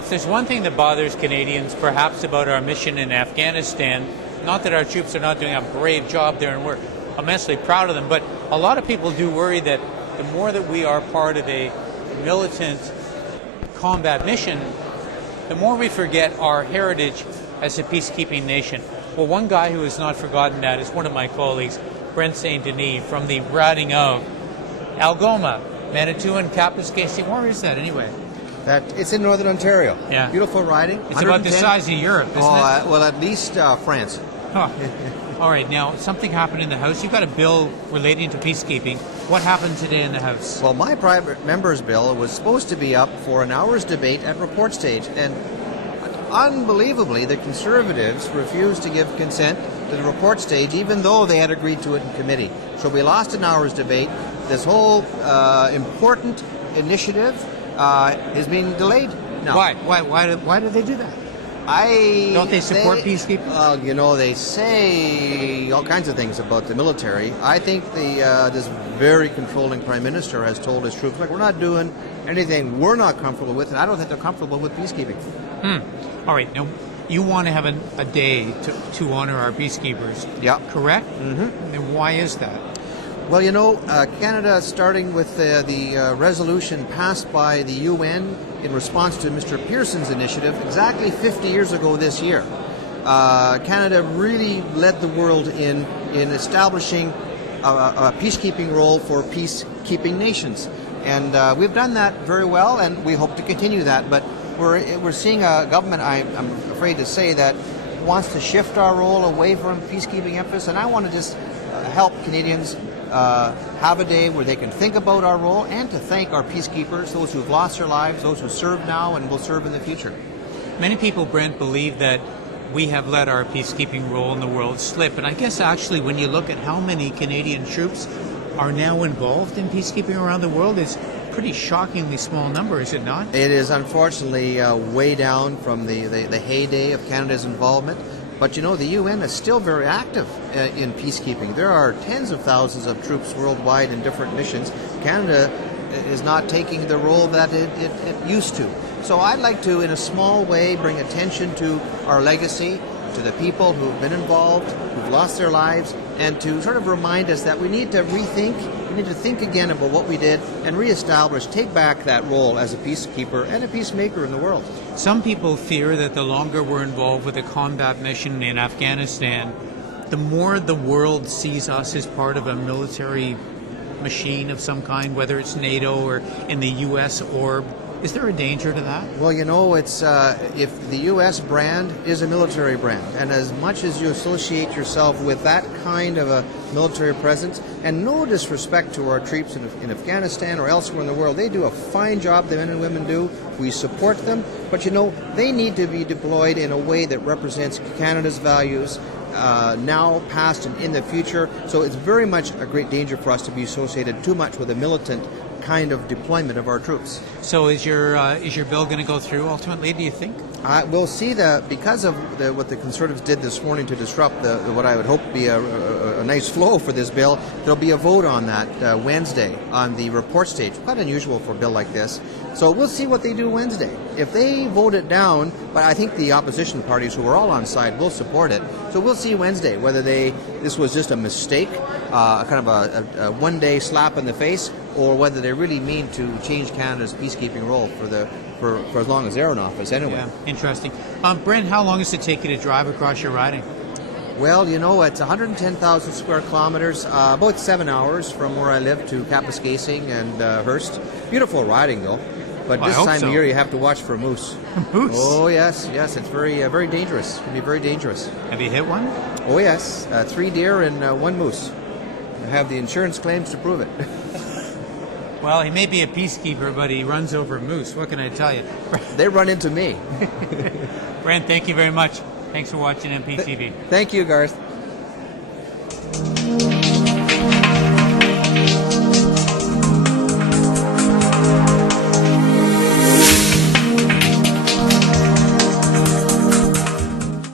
if there's one thing that bothers Canadians perhaps about our mission in Afghanistan, not that our troops are not doing a brave job there and we're immensely proud of them, but a lot of people do worry that the more that we are part of a militant combat mission, the more we forget our heritage as a peacekeeping nation. Well, one guy who has not forgotten that is one of my colleagues, Brent St from the riding of Algoma, Manitoulin, Kapuskasing. Where is that anyway? It's in Northern Ontario. Yeah. Beautiful riding. It's about the size of Europe, isn't it? Well, at least France. Huh. All right, now, something happened in the House. You've got a bill relating to peacekeeping. What happened today in the House? Well, my private member's bill was supposed to be up for an hour's debate at report stage, and unbelievably, the Conservatives refused to give consent to the report stage, even though they had agreed to it in committee. So we lost an hour's debate. This whole important initiative is being delayed now. Why did they do that? Don't they support peacekeeping? Well, you know, they say all kinds of things about the military. I think this very controlling Prime Minister has told his troops, like, we're not doing anything we're not comfortable with, and I don't think they're comfortable with peacekeeping. All right, now, you want to have a day to honor our peacekeepers, correct? Mm-hmm. And why is that? Well, you know, Canada, starting with the resolution passed by the UN in response to Mr. Pearson's initiative exactly 50 years ago this year, Canada really led the world in establishing a peacekeeping role for peacekeeping nations. And we've done that very well, and we hope to continue that. But we're seeing a government, I'm afraid to say, that wants to shift our role away from peacekeeping emphasis, and I want to just help Canadians have a day where they can think about our role and to thank our peacekeepers, those who've lost their lives, those who serve now and will serve in the future. Many people, Brent, believe that we have let our peacekeeping role in the world slip. And I guess actually when you look at how many Canadian troops are now involved in peacekeeping around the world, it's a pretty shockingly small number, is it not? It is unfortunately way down from the heyday of Canada's involvement. But you know, the UN is still very active in peacekeeping. There are tens of thousands of troops worldwide in different missions. Canada is not taking the role that it used to. So I'd like to, in a small way, bring attention to our legacy, to the people who've been involved, who've lost their lives, and to sort of remind us that we need to rethink, we need to think again about what we did and reestablish, take back that role as a peacekeeper and a peacemaker in the world. Some people fear that the longer we're involved with a combat mission in Afghanistan, the more the world sees us as part of a military machine of some kind, whether it's NATO or in the U.S. orb. Is there a danger to that? Well, you know, it's if the U.S. brand is a military brand, and as much as you associate yourself with that kind of a military presence, and no disrespect to our troops in Afghanistan or elsewhere in the world, they do a fine job, the men and women do. We support them, but you know, they need to be deployed in a way that represents Canada's values, now, past, and in the future. So it's very much a great danger for us to be associated too much with a militant kind of deployment of our troops. So is your bill going to go through ultimately, do you think? We'll see because of what the Conservatives did this morning to disrupt what I would hope be a nice flow for this bill. There'll be a vote on that Wednesday on the report stage. Quite unusual for a bill like this. So we'll see what they do Wednesday. If they vote it down, but I think the opposition parties who are all on side will support it. So we'll see Wednesday whether this was just a mistake, kind of a one-day slap in the face, or whether they really mean to change Canada's peacekeeping role for as long as they're in office anyway. Yeah, interesting. Brent, how long does it take you to drive across your riding? Well, you know, it's 110,000 square kilometers, about 7 hours from where I live to Kapuskasing and Hearst. Beautiful riding, though. But this time of year, you have to watch for a moose. Moose? Oh, yes. It's very dangerous. It can be very dangerous. Have you hit one? Oh, yes. 3 deer and 1 moose. I have the insurance claims to prove it. Well, he may be a peacekeeper, but he runs over a moose. What can I tell you? They run into me. Brent, thank you very much. Thanks for watching MPtv. Thank you, Garth.